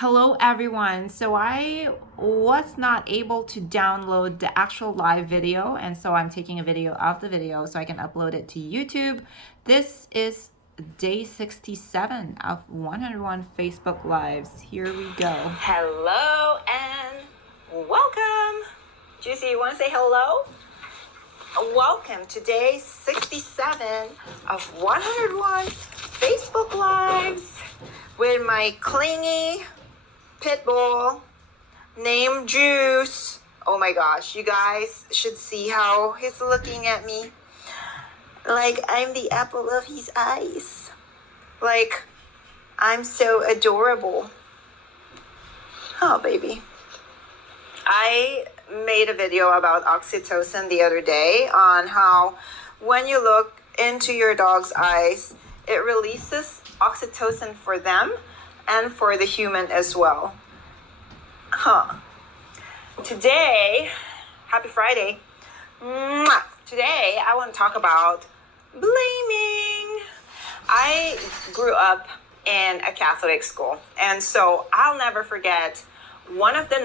Hello, everyone. So I was not able to download the actual live video, and so I'm taking a video of the video so I can upload it to YouTube. This is day 67 of 101 Facebook Lives. Here we go. Hello and welcome. Juicy, you want to say hello? Welcome to day 67 of 101 Facebook Lives with my clingy pit bull named Juice. Oh my gosh, you guys should see how he's looking at me. Like I'm the apple of his eyes. Like I'm so adorable. Oh, baby. I made a video about oxytocin the other day on how when you look into your dog's eyes, it releases oxytocin for them and for the human as well. Today, happy Friday. Today, I want to talk about blaming. I grew up in a Catholic school, and so I'll never forget one of the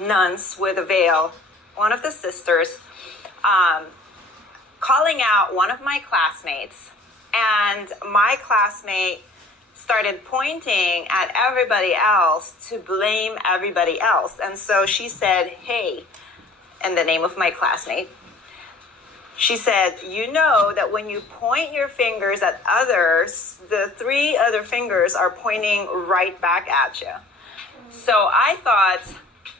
nuns with a veil, one of the sisters, calling out one of my classmates, and my classmate started pointing at everybody else to blame everybody else. And so she said, hey, in the name of my classmate, she said, you know that when you point your fingers at others, the three other fingers are pointing right back at you. So I thought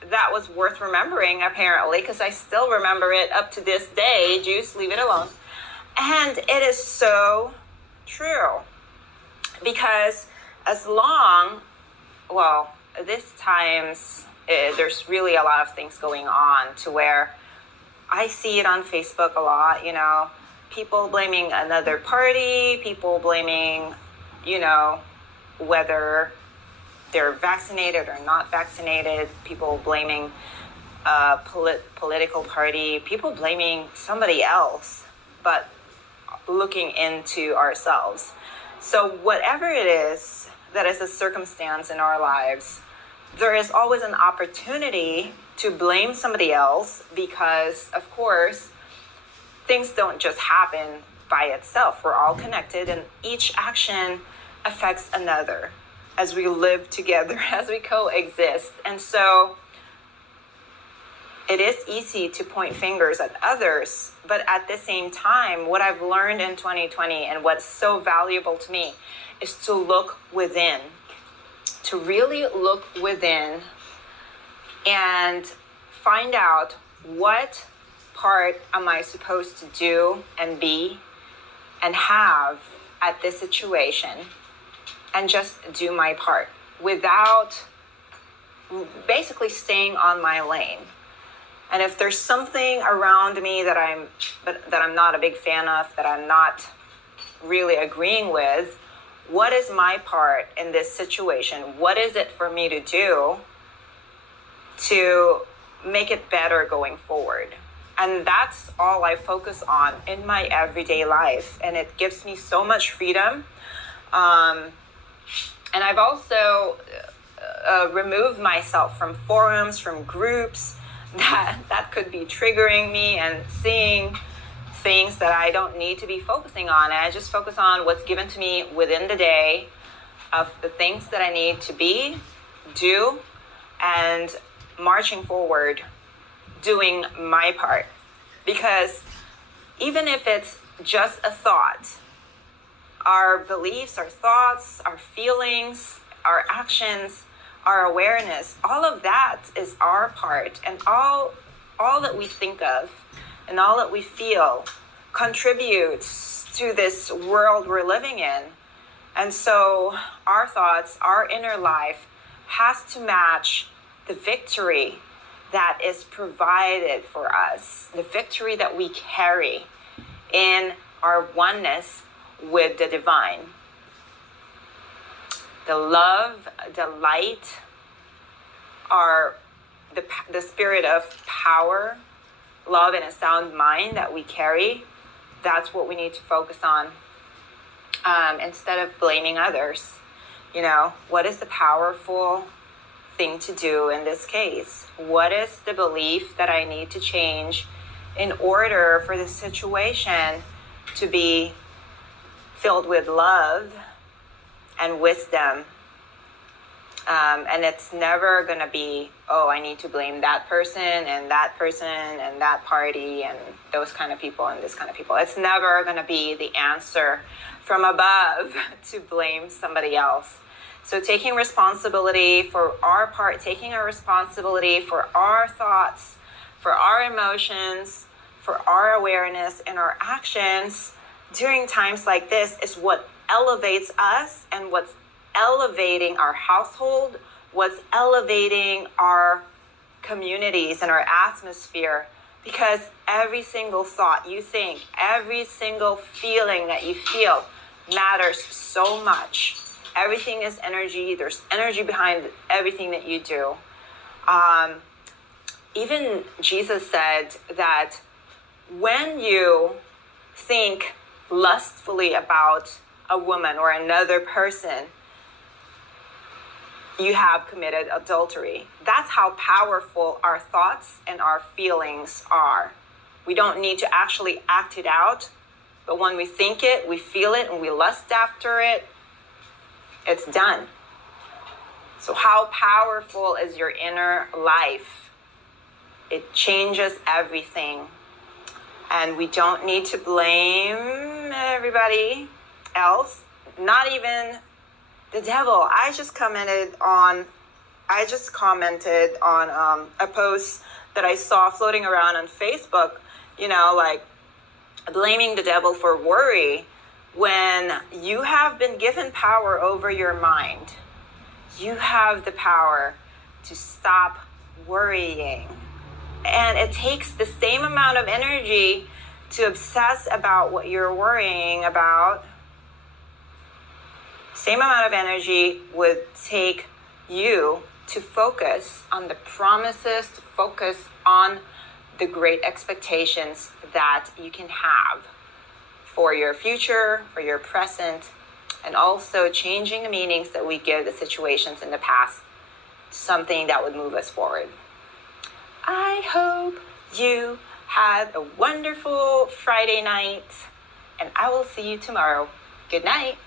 that was worth remembering, apparently, because I still remember it up to this day. Juice, leave it alone. And it is so true. Because this times, there's really a lot of things going on to where I see it on Facebook a lot, people blaming another party, people blaming, whether they're vaccinated or not vaccinated, people blaming a political party, people blaming somebody else, but looking into ourselves. So whatever it is that is a circumstance in our lives, there is always an opportunity to blame somebody else because, of course, things don't just happen by itself. We're all connected and each action affects another as we live together, as we coexist. And so it is easy to point fingers at others, but at the same time, what I've learned in 2020 and what's so valuable to me is to look within, to really look within and find out what part am I supposed to do and be and have at this situation, and just do my part without basically staying on my lane. And if there's something around me that I'm not a big fan of, that I'm not really agreeing with, what is my part in this situation? What is it for me to do to make it better going forward? And that's all I focus on in my everyday life. And it gives me so much freedom. And I've also removed myself from forums, from groups that could be triggering me and seeing things that I don't need to be focusing on. And I just focus on what's given to me within the day of the things that I need to be, do, and marching forward, doing my part. Because even if it's just a thought, our beliefs, our thoughts, our feelings, our actions, our awareness, all of that is our part. And all that we think of and all that we feel contributes to this world we're living in. And so our thoughts, our inner life has to match the victory that is provided for us, the victory that we carry in our oneness with the divine. The love, the light, are the spirit of power, love, and a sound mind that we carry. That's what we need to focus on instead of blaming others. What is the powerful thing to do in this case? What is the belief that I need to change in order for the situation to be filled with love and wisdom? And it's never going to be, oh, I need to blame that person and that party and those kind of people and this kind of people. It's never going to be the answer from above to blame somebody else. So taking responsibility for our part, taking our responsibility for our thoughts, for our emotions, for our awareness and our actions during times like this is what elevates us and what's elevating our household, what's elevating our communities and our atmosphere. Because every single thought you think, every single feeling that you feel matters so much. Everything is energy. There's energy behind everything that you do. Even Jesus said that when you think lustfully about a woman or another person, you have committed adultery. That's how powerful our thoughts and our feelings are. We don't need to actually act it out, but when we think it, we feel it, and we lust after it, it's done. So how powerful is your inner life? It changes everything. And we don't need to blame everybody else, not even the devil. I just commented on a post that I saw floating around on Facebook, like blaming the devil for worry. When you have been given power over your mind, you have the power to stop worrying. And it takes the same amount of energy to obsess about what you're worrying about. Same amount of energy would take you to focus on the promises, to focus on the great expectations that you can have for your future, for your present, and also changing the meanings that we give the situations in the past to something that would move us forward. I hope you had a wonderful Friday night, and I will see you tomorrow. Good night.